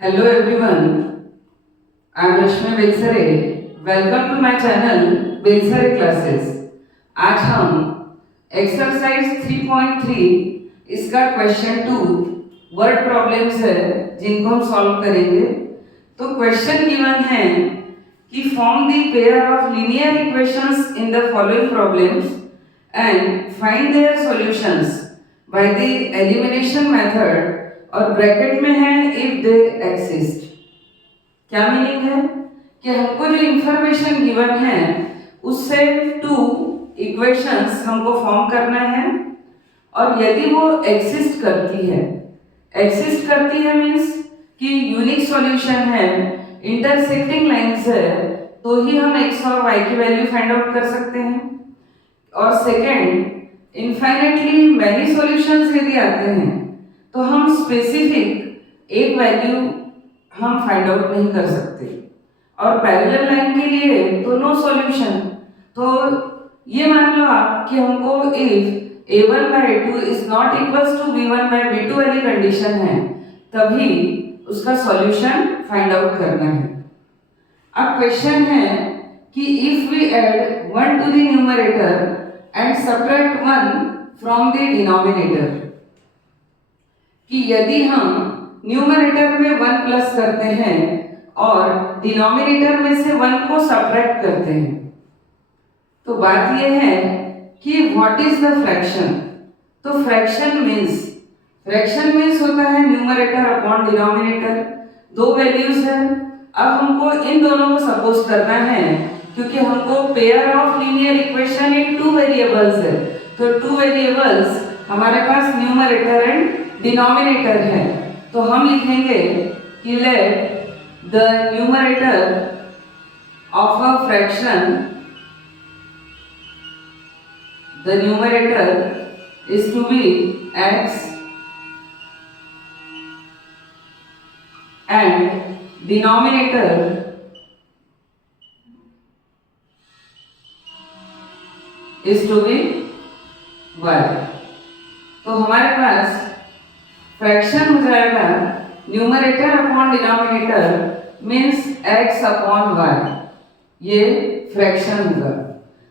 Hello everyone, I am Rashmi Belsare. Welcome to my channel Belsare Classes. आज हम exercise 3.3 इसका question 2 word problems है जिनको हम सॉल्व करेंगे। तो क्वेश्चन गिवन है कि form the pair of linear equations in the following problems and find their solutions by the elimination method, और ब्रैकेट में है इफ दे एक्सिस्ट। क्या मीनिंग है कि हमको जो इंफॉर्मेशन गिवन है उससे टू इक्वेशंस हमको फॉर्म करना है, और यदि वो एक्सिस्ट करती है मीन्स कि यूनिक सॉल्यूशन है, इंटरसेक्टिंग लाइंस है, तो ही हम x और y की वैल्यू फाइंड आउट कर सकते हैं। और सेकंड, इनफाइनाइटली मैनी सॉल्यूशंस यदि आते हैं तो हम स्पेसिफिक एक वैल्यू हम फाइंड आउट नहीं कर सकते, और पैरेलल लाइन के लिए तो नो सॉल्यूशन। तो ये मान लो आप कि हमको if a1/2 is not equals to b1/b2 वाली कंडीशन है, तभी उसका सॉल्यूशन फाइंड आउट करना है। अब क्वेश्चन है कि if we add 1 to the numerator and subtract 1 from the denominator, कि यदि हम न्यूमरेटर में 1 प्लस करते हैं और डिनोमिनेटर में से 1 को सब्ट्रैक्ट करते हैं, तो बात यह है कि व्हाट इज द फ्रैक्शन। तो फ्रैक्शन मीन्स होता है न्यूमरेटर अपॉन डिनोमिनेटर, दो वैल्यूज है। अब हमको इन दोनों को सपोज करना है, क्योंकि हमको pair of linear equation in two variables है, तो टू वेरिएबल्स हमारे पास न्यूमरेटर एंड डिनोमिनेटर है। तो हम लिखेंगे कि let the numerator of a fraction, the numerator is to be x and denominator is to be y। तो हमारे पास फ्रैक्शन हो जाएगा numerator upon denominator means x upon y, ये फ्रैक्शन होगा।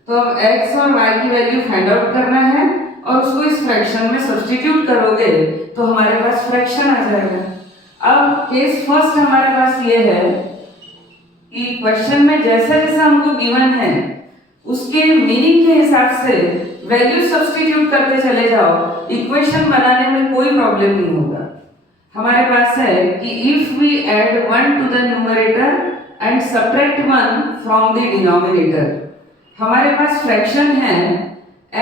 तो अब x और y की वैल्यू फाइंड आउट करना है और उसको इस फ्रैक्शन में सब्स्टिट्यूट करोगे तो हमारे पास फ्रैक्शन आ जाएगा। अब केस फर्स्ट हमारे पास ये है कि क्वेश्चन में जैसे जैसे हमको गिवन है उसके मीनिंग के हिसाब से वैल्यू सब्स्टिट्यूट करते चले जाओ, इक्वेशन बनाने में कोई प्रॉब्लम नहीं होगा। हमारे पास है कि if we add 1 to the numerator and subtract 1 from the denominator, हमारे पास फ्रैक्शन है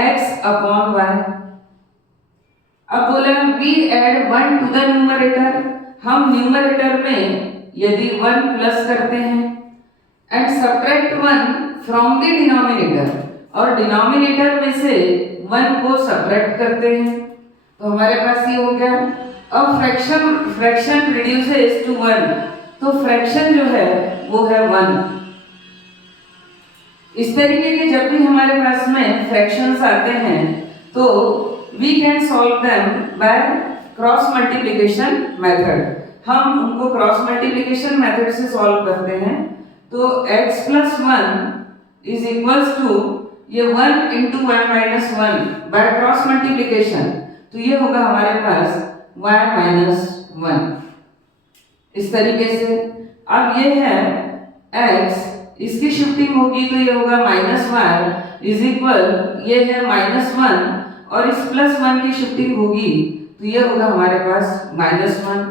x अपॉन y। अब बोला we add 1 to the numerator, हम न्यूमरेटर में यदि 1 प्लस करते हैं and subtract 1 from the denominator, और डिनोमिनेटर में से 1 को सब्ट्रैक्ट करते हैं, तो हमारे पास ये हो गया। अब फ्रैक्शन रिड्यूसेस टू 1, तो फ्रैक्शन जो है वो है 1। इस तरीके के जब भी हमारे पास में फ्रैक्शंस आते हैं तो we can solve them by cross multiplication method. हम उनको क्रॉस मल्टीप्लिकेशन मेथड से सॉल्व करते हैं। तो x plus 1 is equals to ये 1 into y minus 1 by cross multiplication, तो ये होगा हमारे पास y माइनस 1। इस तरीके से अब ये है x, इसकी शिफ्टिंग होगी तो ये होगा माइनस y इज इक्वल, ये है माइनस 1 और इस प्लस 1 की शिफ्टिंग होगी तो ये होगा हमारे पास माइनस 1।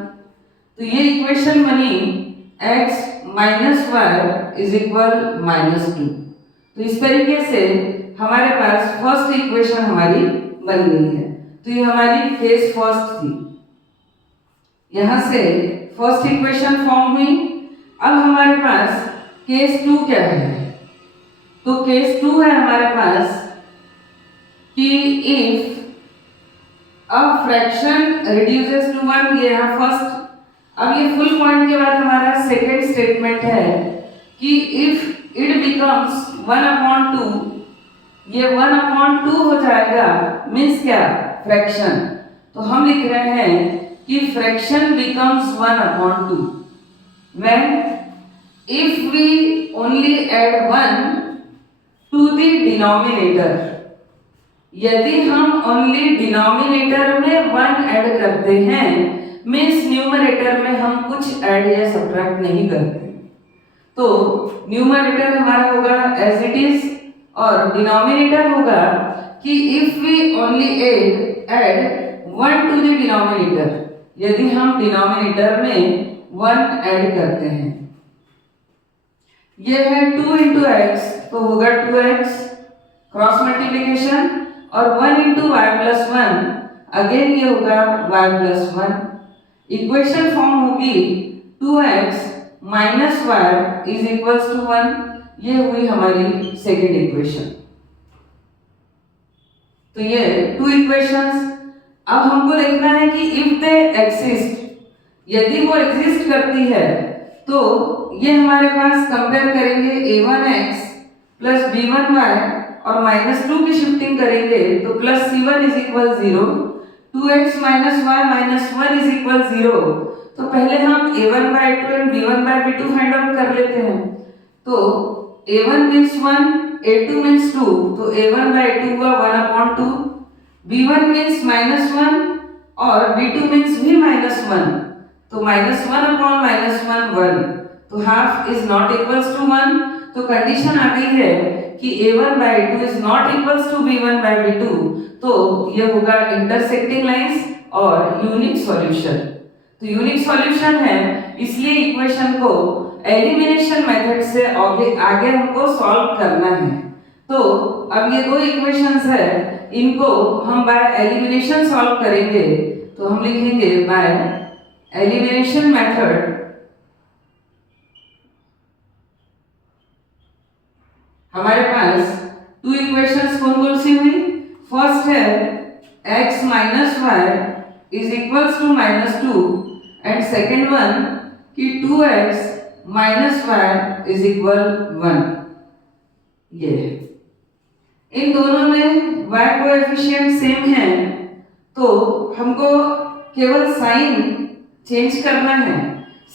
तो ये इक्वेशन बनी x minus y is equal minus 2। तो इस तरीके से हमारे पास फर्स्ट इक्वेशन हमारी बन गई है। तो ये हमारी केस फर्स्ट थी, यहां से फर्स्ट इक्वेशन फॉर्म हुई। अब हमारे पास केस 2 क्या है? तो केस 2 है हमारे पास कि if a fraction reduces to 1, ये है फर्स्ट। अब ये फुल पॉइंट के बाद हमारा सेकेंड स्टेटमेंट है कि इफ इट बिकम्स 1/2, ये 1/2 हो जाएगा मीन्स क्या? फ्रैक्शन। तो हम लिख रहे हैं कि fraction becomes 1/2। when if we only add 1 to the denominator, यदि हम ओनली डिनोमिनेटर में 1 ऐड करते हैं, मीन्स न्यूमरेटर में हम कुछ ऐड या सब्ट्रैक्ट नहीं करते, तो न्यूमरेटर हमारा होगा एज इट इज और डिनोमिनेटर होगा कि if we only add 1 to the denominator, यदि हम डिनोमिनेटर में 1 ऐड करते हैं, ये है 2 इंटू एक्स तो होगा 2x क्रॉस मल्टीप्लीकेशन, और 1 इंटू वाई प्लस 1 अगेन ये होगा y प्लस 1, इक्वेशन फॉर्म होगी 2x minus Y is equals to 1, ये हुई हमारी सेकेंड इक्वेशन। तो ये 2 इक्वेशंस। अब हमको देखना है कि इफ दे एग्जिस्ट, यदि वो एग्जिस्ट करती है तो ये हमारे पास कंपेयर करेंगे a1x प्लस b1y और -2 की शिफ्टिंग करेंगे तो plus c1 is equal 0, 2x minus Y minus 1 is equal 0। तो पहले हम a1/2 and b1/b2 find out कर लेते हैं। तो a1 मीन्स 1, a2 मीन्स 2, तो a1/2 हुआ 1/2, b1 मीन्स -1 और b2 मीन्स भी -1, तो -1/-1 1, तो half is not equals to 1। तो कंडीशन आ गई है कि a1/2 is not equals to b1/b2, तो ये होगा इंटरसेक्टिंग लाइंस और यूनिक सॉल्यूशन। तो यूनिक सॉल्यूशन है, इसलिए इक्वेशन को एलिमिनेशन मेथड से आगे हमको सॉल्व करना है। तो अब ये 2 इक्वेशंस है, इनको हम बाय एलिमिनेशन सॉल्व करेंगे, तो हम लिखेंगे बाय एलिमिनेशन मेथड हमारे पास 2 इक्वेशंस कौन कौन सी हुई। फर्स्ट है x minus Y is equals to -2 and second one कि 2x minus Y is equal 1। ये इन दोनों में y कोएफिशिएंट सेम है, तो हमको केवल साइन चेंज करना है।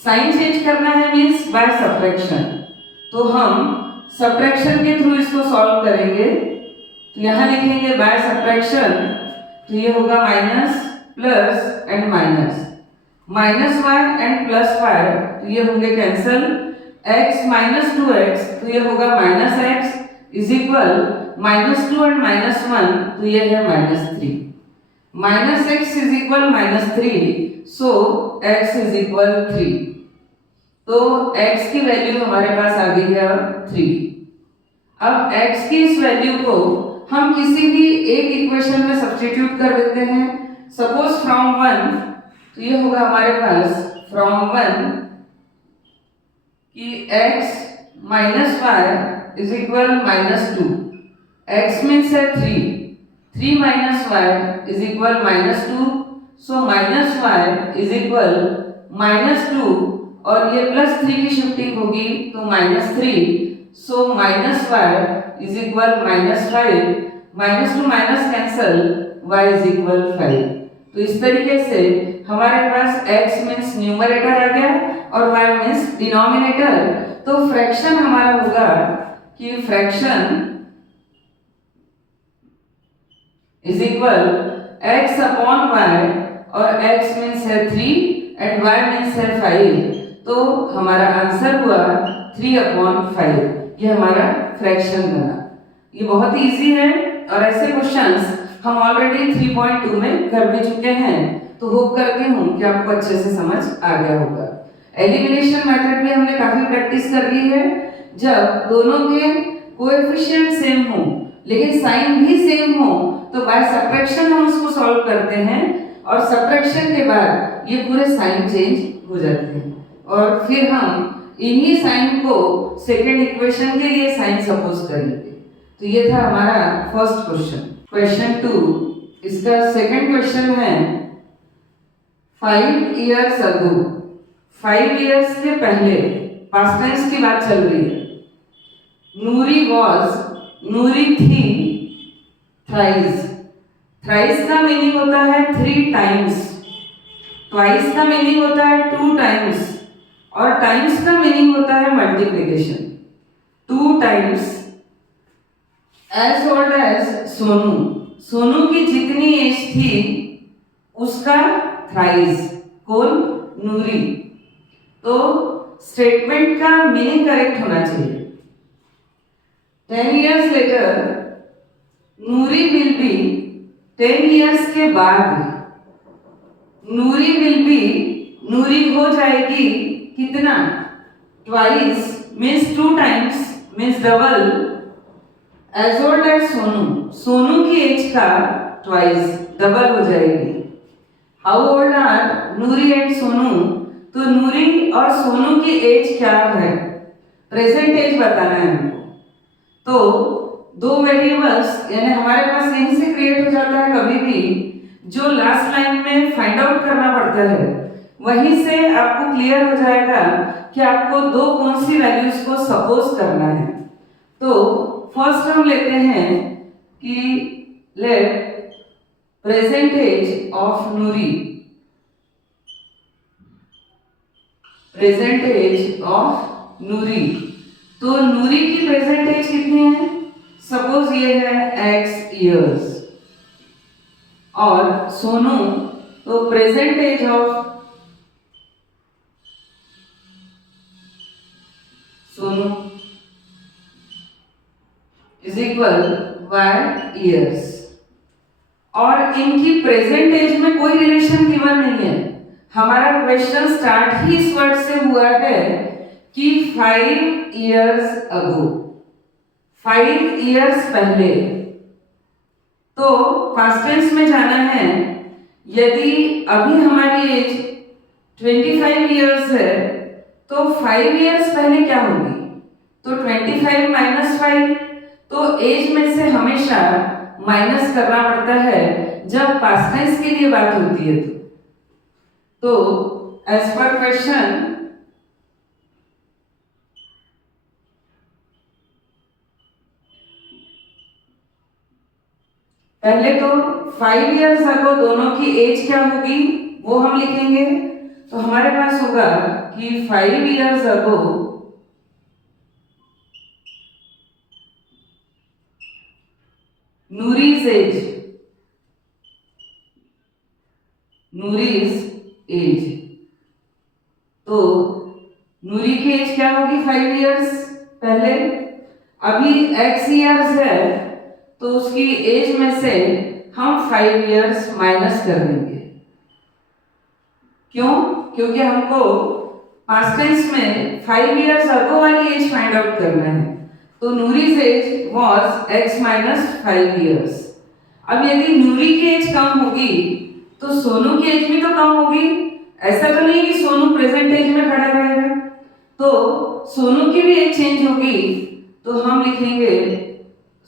साइन चेंज करना है मीन्स बाय सब्ट्रैक्शन, तो हम सब्ट्रैक्शन के थ्रू इसको सॉल्व करेंगे। तो यहाँ लिखेंगे बाय सब्ट्रैक्शन, तो ये होगा minus plus and minus, minus Y and plus Y, तो ये होंगे कैंसल, x माइनस 2x, तो ये होगा minus x is equal -2 and -1, तो ये है -3, minus x is equal -3, so x is equal 3। तो x की वैल्यू हमारे पास आ गई है 3। अब x की इस वैल्यू को हम किसी भी एक इक्वेशन में सब्स्टिट्यूट कर देते हैं। सपोज फ्रॉम 1, तो ये होगा हमारे पास फ्रॉम 1 कि x minus Y is equal -2, x means है 3, 3 minus Y is equal -2, so minus Y is equal -2 और ये +3 की शिफ्टिंग होगी तो -3, so minus Y is equal -5, -2 minus cancel, y is equal 5। तो इस तरीके से हमारे पास x मीन्स न्यूमरेटर आ गया और y मीन्स डिनोमिनेटर। तो फ्रैक्शन हमारा होगा कि fraction is equal x upon y, और x मीन्स है 3 एंड y मीन्स है 5, तो हमारा आंसर हुआ 3/5। ये हमारा फ्रैक्शन बना। ये बहुत ही इजी है और ऐसे क्वेश्चंस हम ऑलरेडी 3.2 में कर भी चुके हैं, तो होप करती हूँ कि आपको अच्छे से समझ आ गया होगा। एलिमिनेशन मेथड में हमने काफी प्रैक्टिस कर ली है। जब दोनों के कोएफिशिएंट सेम हो लेकिन साइन भी सेम हो, तो बाय सब्ट्रैक्शन हम उसको सॉल्व करते हैं और सब्ट्रैक्शन के बाद ये पूरे साइन चेंज हो जाते हैं और फिर हम इन्हीं साइन को सेकेंड इक्वेशन के लिए साइन सपोज करेंगे। तो ये था हमारा फर्स्ट क्वेश्चन। क्वेश्चन 2, इसका सेकेंड क्वेश्चन है 5 इयर्स अगो, 5 इयर्स के पहले, पास्ट टेंस की बात चल रही है। नूरी थी थ्राइस। थ्राइस का मीनिंग होता है 3 टाइम्स, ट्वाइस का मीनिंग होता है 2 टाइम्स और टाइम्स का मीनिंग होता है multiplication. 2 times as old as Sonu, Sonu की जितनी एज थी उसका थ्राइस, कौन? नूरी। तो स्टेटमेंट का मीनिंग करेक्ट होना चाहिए। 10 years later Noori will B, 10 years के बाद नूरी विल बी, नूरी हो जाएगी कितना? Twice means 2 times means double, as old as Sonu, Sonu की एज का ट्वाइस, डबल हो जाएगी। How old are Noori and Sonu, तो नूरी और सोनू की एज क्या है? प्रेजेंट एज बताना है हमको। तो 2 वेरिएबल्स यानी हमारे पास यहीं से क्रिएट हो जाता है, कभी भी जो लास्ट लाइन में फाइंड आउट करना पड़ता है वहीं से आपको क्लियर हो जाएगा कि आपको 2 कौन सी वैल्यूज को सपोज करना है। तो फर्स्ट हम लेते हैं कि let present age of Noori, present age of Noori, तो नूरी की प्रेजेंट एज कितनी है? सपोज ये है x इयर्स, और सोनू, तो present age of Sonu is equal y years, और इनकी प्रेजेंट एज में कोई रिलेशन गिवन नहीं है। हमारा क्वेश्चन स्टार्ट ही इस वर्ड से हुआ है कि 5 years अगो, 5 years पहले। तो पास्ट टेंस में जाना है। यदि अभी हमारी एज 25 years है तो 5 years पहले क्या होगी? तो 25 माइनस 5, तो एज में से हमेशा माइनस करना पड़ता है जब पास्ट टेंस के लिए बात होती है। तो एज पर क्वेश्चन, पहले तो 5 years अगो दोनों की एज क्या होगी वो हम लिखेंगे। तो हमारे पास होगा कि 5 years अगो नूरीज एज, नूरीज एज, तो नूरी की एज क्या होगी 5 years पहले। अभी x years है तो उसकी एज में से हम 5 years माइनस कर देंगे। क्यों? क्योंकि हमको पास्ट टेंस में 5 years अगो वाली एज फाइंड आउट करना है। तो Noori's age was x minus 5 years। अब यदि नूरी की एज कम होगी तो सोनू की एज भी तो कम होगी। ऐसा तो नहीं कि सोनू प्रेजेंट एज में खड़ा रहेगा, तो सोनू की भी एज चेंज होगी। तो हम लिखेंगे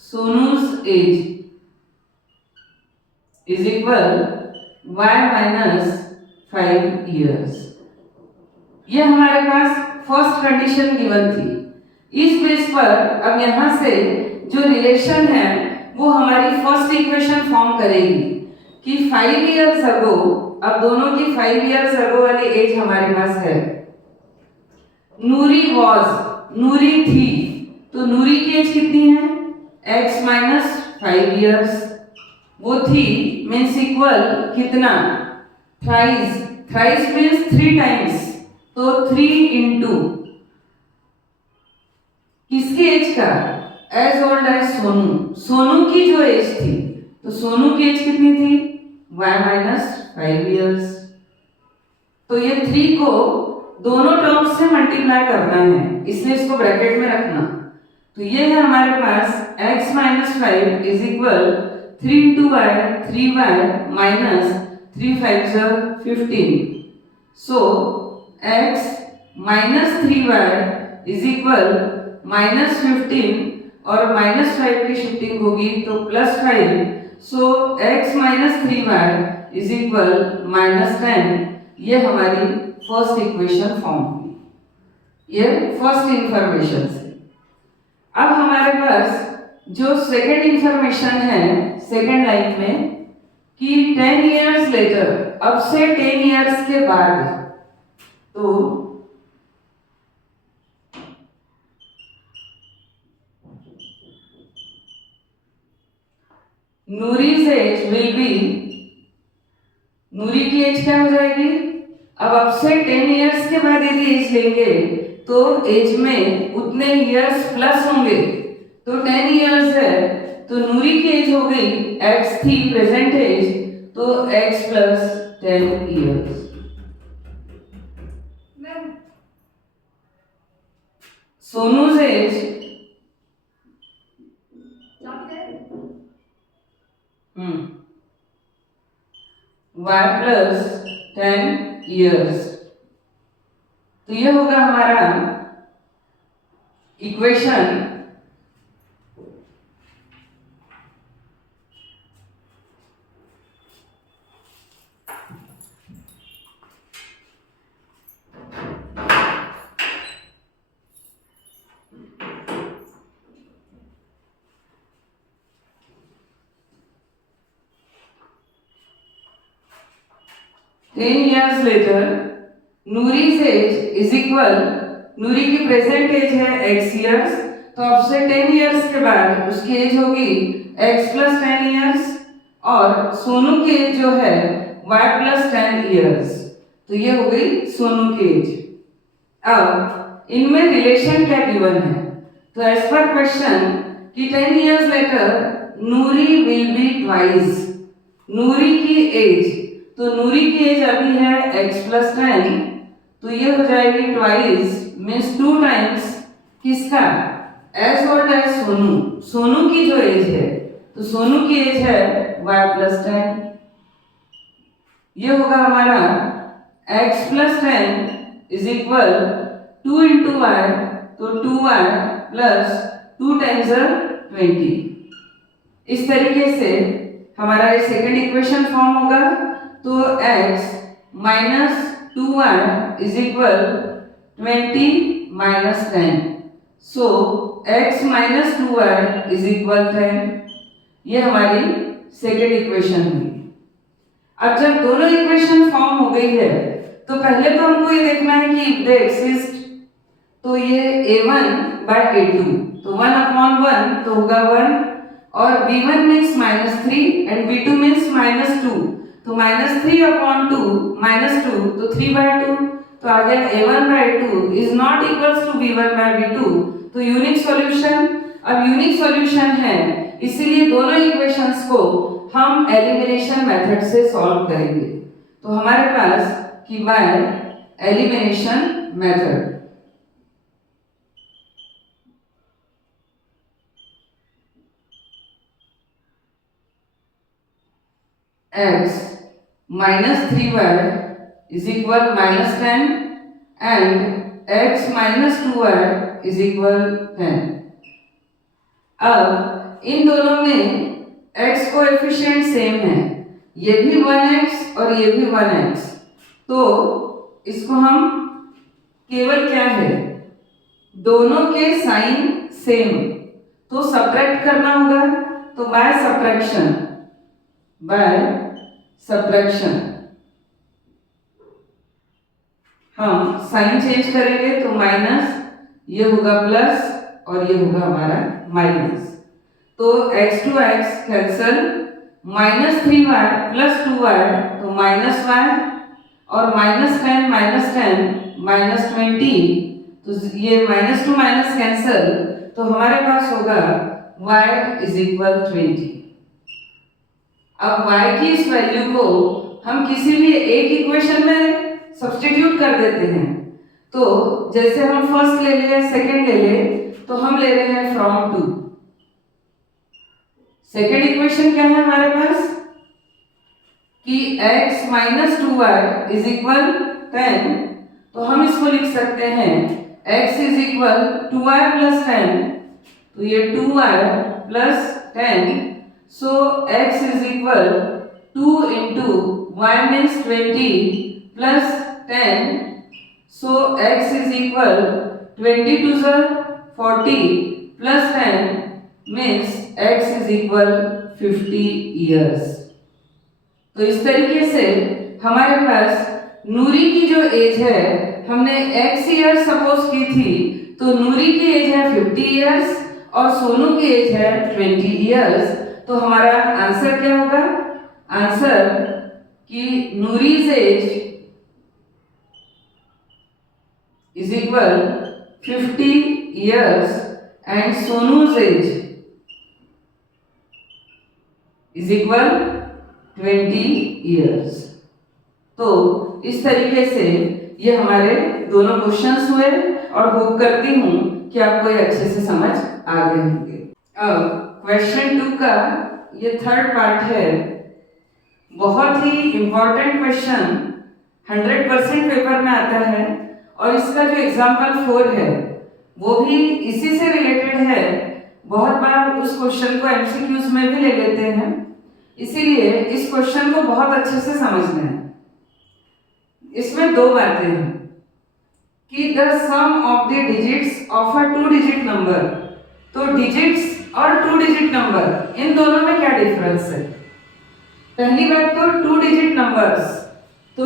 Sonu's age is equal y minus 5 years। ये हमारे पास फर्स्ट कंडीशन गिवन थी। इस बेस पर अब यहां से जो रिलेशन है वो हमारी फर्स्ट इक्वेशन फॉर्म करेगी कि 5 years अगो, अब दोनों की 5 years अगो वाली एज हमारे पास है। नूरी वॉज, नूरी थी, तो नूरी की एज कितनी है? x minus 5 years। वो थी मीन्स इक्वल कितना? थ्राइस, थ्राइस मीन्स 3 टाइम्स, तो 3 इंटू किसकी एज का? As old as Sonu, Sonu की जो एज थी, तो सोनू की एज कितनी थी? y minus 5 years। तो ये 3 को दोनों टर्म्स से मल्टीप्लाई करना है, इसलिए इसको ब्रैकेट में रखना। तो ये है हमारे पास x minus 5 is equal 3 into y, 3y minus 3 5 15। So x minus 3y is equal minus 15, और माइनस 5 की शिफ्टिंग होगी तो plus 5। So x minus 3y is equal minus 10। ये हमारी फर्स्ट इक्वेशन फॉर्म हुई, ये फर्स्ट इंफॉर्मेशन से। अब हमारे पास जो सेकेंड इंफॉर्मेशन है सेकेंड लाइन में कि 10 years लेटर, अब से 10 years के बाद, तो नूरीज एज विल बी, नूरी की एज क्या हो जाएगी? अब से 10 इयर्स के बाद यदि एज लेंगे तो एज में उतने इयर्स प्लस होंगे, तो 10 इयर्स है तो नूरी की एज हो गई x थी प्रेजेंट एज, तो x plus 10 years. सोनूज as y plus 10 years. तो ये होगा हमारा equation 10 years later, नूरी's age is equal, नूरी की प्रेजेंट एज है x years, तो अब से 10 years के बाद उसकी एज होगी x plus 10 years, और सोनू की एज जो है y plus 10 years, तो ये हो गई सोनू की एज। अब इनमें रिलेशन क्या गिवन है? तो एज पर क्वेश्चन कि 10 years later Noori will be twice, Noori की एज, तो नूरी की एज अभी है x प्लस 10, तो ये हो जाएगी ट्वाइस मीन्स 2 टाइम्स किसका? As what as Sonu, Sonu की जो एज है, तो सोनू की एज है y प्लस 10, ये होगा हमारा x plus 10 is equal 2 into y, तो 2y प्लस 2 टाइम्स 20। इस तरीके से हमारा ये सेकंड इक्वेशन फॉर्म होगा, तो x minus 2y is equal 20 minus 10, so x minus 2y is equal 10, ये हमारी सेकेंड इक्वेशन हुई। अब जब दोनों इक्वेशन फॉर्म हो गई है तो पहले तो हमको ये देखना है कि इफ दे एक्सिस्ट, तो ये a1 by a2, तो 1 upon 1 तो होगा 1, और b1 means -3 and b2 means -2, तो -3 upon 2 -2 तो 3/2, तो आ गया a1 by 2 is not equals to b1 by b2, तो यूनिक सॉल्यूशन। अब यूनिक सॉल्यूशन है इसीलिए दोनों इक्वेशंस को हम एलिमिनेशन मेथड से सॉल्व करेंगे, तो हमारे पास कि by elimination method x minus 3y is equal minus 10 and x minus 2y is equal 10। अब इन दोनों में x कोएफिशिएंट सेम है, ये भी 1x और ये भी 1x, तो इसको हम केवल क्या है दोनों के साइन सेम, तो सब्ट्रैक्ट करना होगा, तो बाय सब्ट्रैक्शन हम साइन चेंज करेंगे, तो माइनस ये होगा प्लस और ये होगा हमारा माइनस, तो x to x cancel, -3y plus 2y तो -y, और -10 -20, तो ये -2 माइनस कैंसल, तो हमारे पास होगा y इज इक्वल 20। अब y की इस वैल्यू को हम किसी भी एक इक्वेशन में सब्स्टिट्यूट कर देते हैं, तो जैसे हम फर्स्ट ले लिए सेकंड ले ले, तो हम ले रहे हैं फ्रॉम 2। सेकंड इक्वेशन क्या है हमारे पास कि x minus 2y is equal 10, तो हम इसको लिख सकते हैं x is equal 2y plus 10, तो ये 2y plus 10, so x is equal 2 into y means 20 plus 10, so x is equal 20 to the 40 plus 10 means x is equal 50 years। तो इस तरीके से हमारे पास नूरी की जो एज है हमने x ईयर सपोज की थी, तो नूरी की एज है 50 इयर्स और सोनू की एज है 20 इयर्स, तो हमारा आंसर क्या होगा? आंसर कि Noori's age is equal 50 years and Sonu's age is equal 20 years। तो इस तरीके से ये हमारे दोनों क्वेश्चंस हुए और होप करती हूँ कि आपको ये अच्छे से समझ आ गए होंगे। अब क्वेश्चन 2 का ये थर्ड पार्ट है। बहुत ही इंपॉर्टेंट क्वेश्चन 100% पेपर में आता है और इसका जो एग्जाम्पल 4 है वो भी इसी से रिलेटेड है। बहुत बार उस क्वेश्चन को एमसीक्यूज में भी ले लेते हैं, इसीलिए इस क्वेश्चन को बहुत अच्छे से समझना है। इसमें दो बातें हैं कि the sum of the digits of a 2 digit number. तो डिजिट्स और 2 डिजिट नंबर इन दोनों में क्या डिफरेंस है? पहली बात तो 2 डिजिट नंबर्स, तो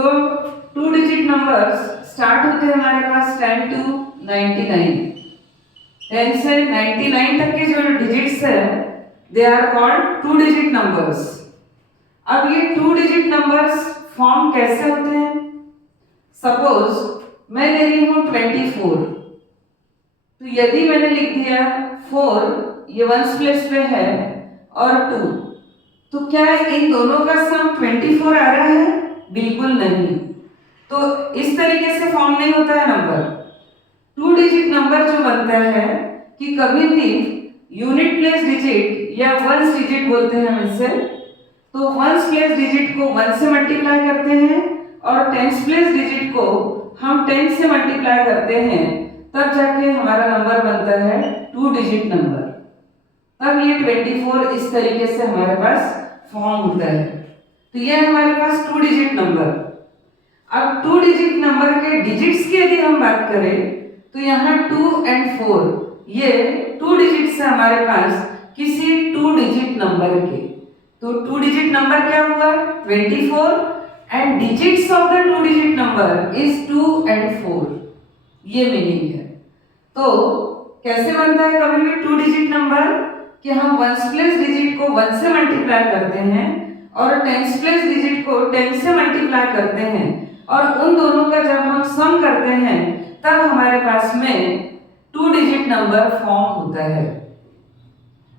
2 डिजिट नंबर्स स्टार्ट होते हैं हमारे पास 10 to 99। 10 से 99 तक के जो डिजिट्स है they are called 2 digit numbers. अब ये 2 डिजिट नंबर्स फॉर्म कैसे होते हैं? सपोज मैं ले रही हूं 24, तो यदि मैंने लिख दिया 4, ये वंस प्लेस पे है, और 2, तो क्या इन दोनों का सम 24 आ रहा है? बिल्कुल नहीं। तो इस तरीके से फॉर्म नहीं होता है नंबर। 2 डिजिट नंबर जो बनता है कि कभी भी यूनिट प्लेस डिजिट या वंस डिजिट बोलते हैं हम इसे, तो वंस प्लेस डिजिट को 1 से मल्टीप्लाई करते हैं और टेंस प्लेस डिजिट को हम 10 से मल्टीप्लाई करते हैं, तब जाके हमारा नंबर बनता है 2 डिजिट नंबर। तब ये 24 इस तरीके से हमारे पास फॉर्म होता है। तो ये हमारे पास 2 डिजिट नंबर। अब 2 डिजिट नंबर के डिजिट्स की यदि हम बात करें तो यहाँ 2 and 4 ये 2 डिजिट्स है हमारे पास किसी 2 डिजिट नंबर के। तो 2 डिजिट नंबर क्या हुआ? 24 and digits of the 2 digit number is 2 and 4। ये मीनिंग है। तो कैसे बनता है कभी भी 2 डिजिट नंबर कि हम वंस प्लेस डिजिट को 1 से मल्टीप्लाई करते हैं और टेंस प्लेस डिजिट को 10 से मल्टीप्लाई करते हैं, और उन दोनों का जब हम सम करते हैं तब हमारे पास में 2 डिजिट नंबर फॉर्म होता है।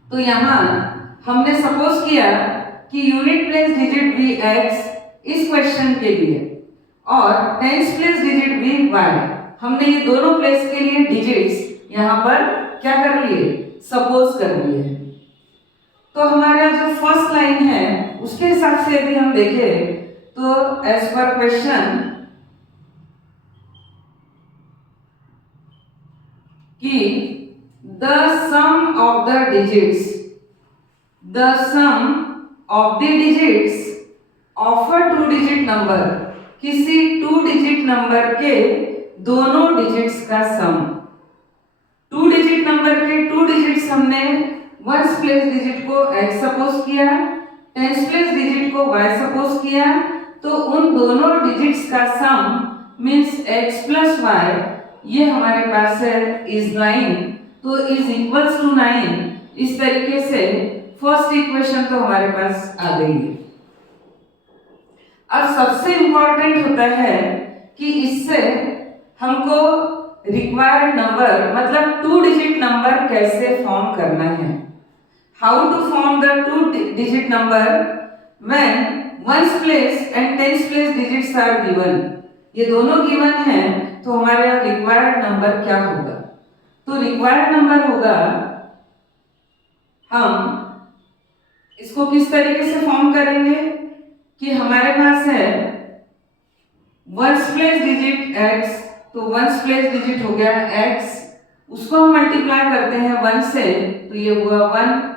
तो यहाँ हमने सपोज किया कि यूनिट प्लेस डिजिट भी x इस क्वेश्चन के लिए और टेंस प्लेस डिजिट भी y, हमने ये दोनों प्लेस के लिए डिजिट्स यहाँ पर क्या कर लिए? सपोज कर लिए। तो हमारा जो फर्स्ट लाइन है उसके हिसाब से यदि हम देखें तो एज पर क्वेश्चन कि the sum of the digits, the sum of the digits of a 2 digit number, किसी 2 डिजिट नंबर के दोनों डिजिट्स का सम। 2 डिजिट नंबर के 2 डिजिट्स हमने वंस प्लेस डिजिट को x सपोज किया, टेंस प्लेस डिजिट को y सपोज किया, तो उन दोनों डिजिट्स का सम मीन्स x प्लस y ये हमारे पास है इज 9। तो इज इक्वल्स टू 9। इस तरीके से फर्स्ट इक्वेशन तो हमारे पास आ गई है। अब सबसे इंपॉर्टेंट होता है कि इससे हमको रिक्वायर्ड नंबर मतलब 2 डिजिट नंबर कैसे फॉर्म करना है। How to form the 2 digit number when ones place and tens place digits are given. ये दोनों गिवन है, तो हमारे यहाँ रिक्वायर्ड नंबर क्या होगा? तो रिक्वायर्ड नंबर होगा, हम इसको किस तरीके से फॉर्म करेंगे कि हमारे पास है वंस प्लेस डिजिट x, तो वंस प्लेस डिजिट हो गया x, उसको हम मल्टीप्लाई करते हैं 1 से, तो ये हुआ 1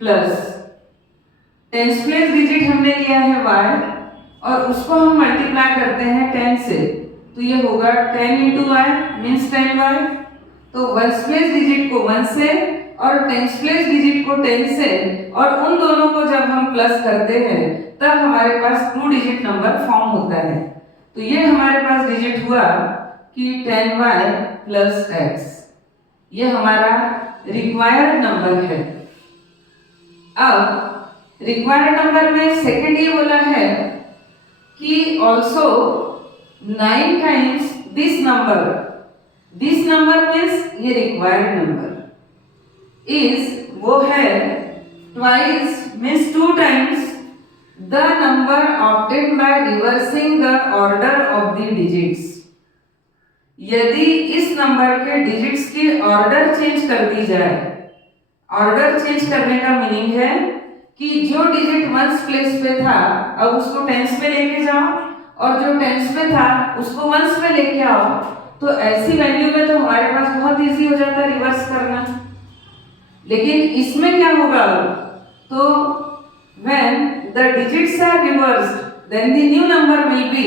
प्लस टेंस प्लेस डिजिट हमने लिया है y और उसको हम मल्टीप्लाई करते हैं 10 से, तो ये होगा 10 into y मीन्स 10y। तो वंस प्लेस डिजिट को 1 से और टेंस प्लेस डिजिट को 10 से, और उन दोनों को जब हम प्लस करते हैं तब हमारे पास 2 डिजिट नंबर फॉर्म होता है। तो ये हमारे पास डिजिट हुआ कि 10y प्लस x, ये हमारा रिक्वायर्ड नंबर है। अब रिक्वायर्ड नंबर में सेकंड ये बोला है कि also 9 times this number means ये रिक्वायर्ड नंबर इज वो है twice means 2 times the number obtain by reversing the order of the digits. यदि इस नंबर के डिजिट्स की ऑर्डर चेंज कर दी जाए, ऑर्डर चेंज करने का मीनिंग है कि जो डिजिट वंस प्लेस पे था अब उसको टेंस में लेके जाओ, और जो टेंस में था उसको वंस में लेके आओ। तो ऐसी वैल्यू में तो हमारे पास बहुत इजी हो जाता है रिवर्स करना। लेकिन इसमें क्या होगा, तो when the digits are reversed then the new number will be,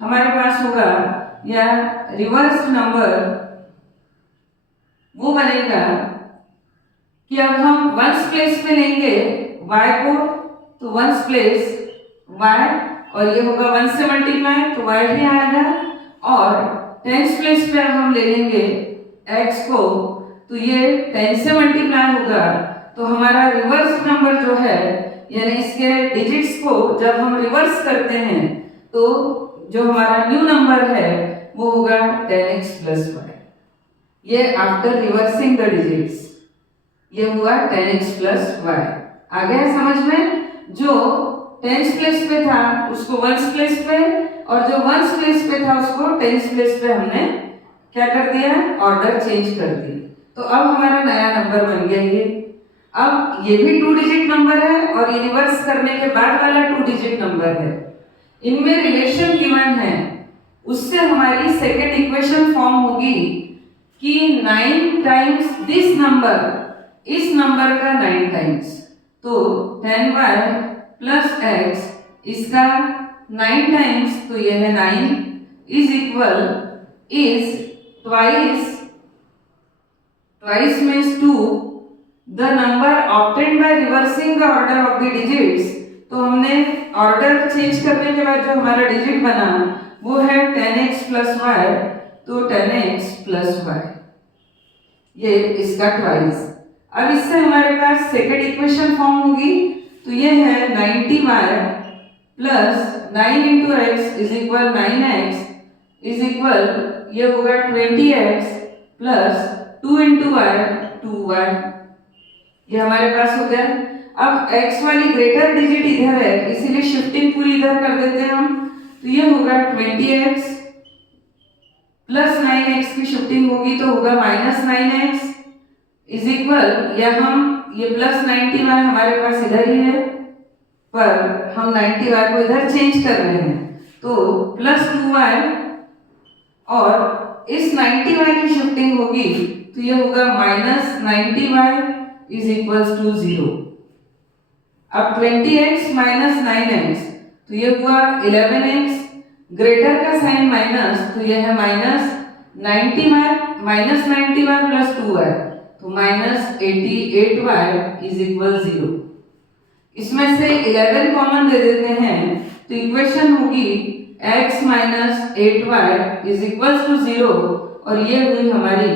हमारे पास होगा या रिवर्स्ड नंबर वो बनेगा कि अब हम वंस प्लेस पे लेंगे y को, तो वंस प्लेस y, और ये होगा 1 से मल्टीप्लाई तो y ही आएगा, और टेंस प्लेस पे अब हम ले लेंगे x को, तो ये 10 से मल्टीप्लाई होगा। तो हमारा रिवर्स नंबर जो है, यानी इसके डिजिट्स को जब हम रिवर्स करते हैं तो जो हमारा न्यू नंबर है वो होगा 10x प्लस y। ये आफ्टर रिवर्सिंग द डिजिट्स ये हुआ 10x प्लस y। आ गया समझ में? जो टेंस प्लेस पे था उसको वंस प्लेस पे, और जो वंस प्लेस पे था उसको टेंस प्लेस पे हमने क्या कर दिया, ऑर्डर चेंज कर दी। तो अब हमारा नया नंबर बन गया ये। अब ये भी 2 डिजिट नंबर है और ये रिवर्स करने के बाद वाला 2 डिजिट नंबर है। इनमें रिलेशन गिवन है, उससे हमारी सेकंड इक्वेशन फॉर्म होगी कि 9 टाइम्स दिस नंबर, इस नंबर का 9 टाइम्स, तो 10y प्लस x इसका 9 टाइम्स, तो यह है 9 is equal is twice means 2 the number obtained by reversing the order of the digits. तो हमने ऑर्डर चेंज करने के बाद जो हमारा डिजिट बना वो है 10x प्लस y, तो 10x प्लस y ये इसका ट्वाइस। अब इससे हमारे पास सेकंड इक्वेशन फॉर्म होगी, तो ये है 90y plus 9 into x is equal 9x is equal ये होगा 20x plus 2 into y 2y। ये हमारे पास हो गया। अब x वाली ग्रेटर डिजिट इधर है इसीलिए शिफ्टिंग पूरी इधर कर देते हैं हम, तो ये होगा 20x प्लस 9x की शिफ्टिंग होगी तो होगा माइनस 9x इज इक्वल, या हम ये प्लस 90y हमारे पास इधर ही है पर हम 90y को इधर चेंज कर रहे हैं, तो प्लस 2y, और इस 90y की शिफ्टिंग होगी तो ये होगा minus 90y is equals to 0। अब 20x माइनस 9x तो ये हुआ 11x, ग्रेटर का साइन माइनस तो ये है माइनस 90y प्लस 2y, तो माइनस 88y इज इक्वल 0। इसमें से 11 कॉमन दे देते हैं तो इक्वेशन होगी x minus 8y is equals to 0, और ये हुई हमारी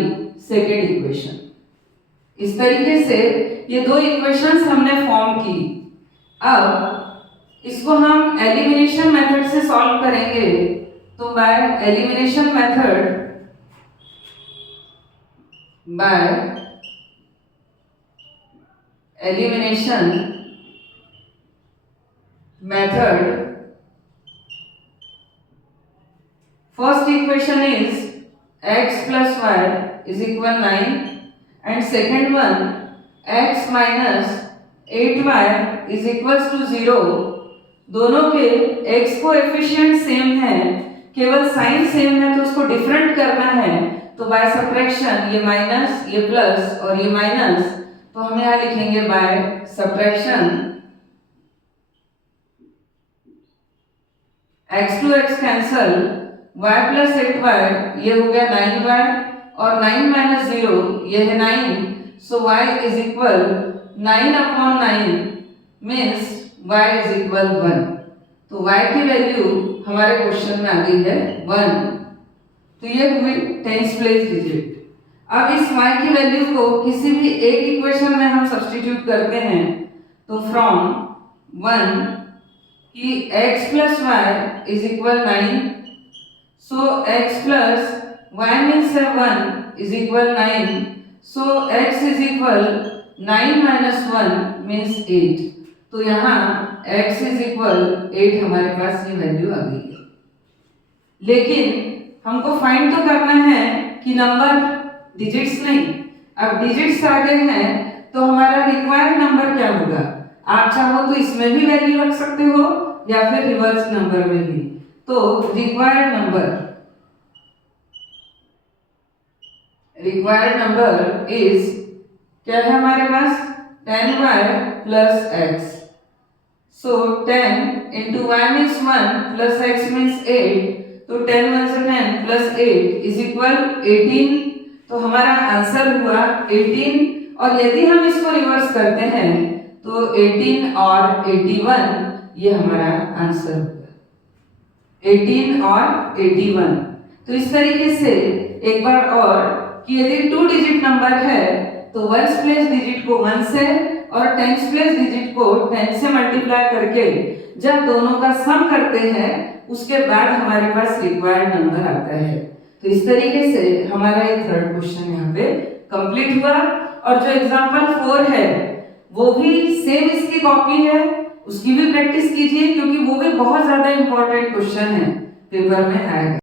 सेकेंड इक्वेशन। इस तरीके से ये 2 इक्वेशंस हमने फॉर्म की। अब इसको हम एलिमिनेशन मेथड से सॉल्व करेंगे, तो by elimination method first equation is x plus y is equal 9 and second one x minus 8y is equals to 0। दोनों के x कोएफिशिएंट सेम है, केवल साइन सेम है तो उसको डिफरेंट करना है, तो बाय सब्ट्रैक्शन ये माइनस ये प्लस और ये माइनस, तो हम यहाँ लिखेंगे by subtraction x to x cancel, y plus 8y ये हो गया 9y, और 9 माइनस 0 ये है 9, सो y is equal 9 upon 9 means y is equal 1। तो y की वैल्यू हमारे क्वेश्चन में आ गई है 1। तो ये हुई टेंस प्लेस डिजिट। अब इस y की वैल्यू को किसी भी एक इक्वेशन में हम सब्स्टिट्यूट करते हैं तो फ्रॉम 1 कि x plus y is equal 9, so x plus y means 1 is equal 9, so x is equal 9 minus 1 means 8. तो यहाँ x is equal 8 हमारे पास ये वैल्यू आ गई है। लेकिन हमको फाइंड तो करना है कि नंबर डिजिट्स नहीं, अब डिजिट्स आ गए हैं तो हमारा रिक्वायर्ड नंबर क्या होगा। आप चाहो तो इसमें भी वैल्यू रख सकते हो या फिर रिवर्स नंबर में भी। तो रिक्वायर्ड नंबर इज क्या है हमारे पास 10y plus x. So 10 into y means 1 plus x means 8. तो 10 1 से 10 plus 8 is equal 18. तो हमारा आंसर हुआ 18। और यदि हम इसको रिवर्स करते हैं तो 18 और 81 ये हमारा आंसर होगा। 18 और 81। तो इस तरीके से एक बार और कि यदि 2 डिजिट नंबर है तो 1s प्लेस डिजिट को 1 से और 10s प्लेस डिजिट को 10 से मल्टीप्लाई करके जब दोनों का सम करते हैं उसके बाद हमारे पास रिक्वायर्ड नंबर आता है। तो इस तरीके से हमारा ये थर्ड क्वेश्चन यहाँ पे कंप्लीट हुआ। और जो एग्जांपल 4 है वो भी सेम इसकी कॉपी है, उसकी भी प्रैक्टिस कीजिए क्योंकि वो भी बहुत ज्यादा इंपॉर्टेंट क्वेश्चन है, पेपर में आएगा।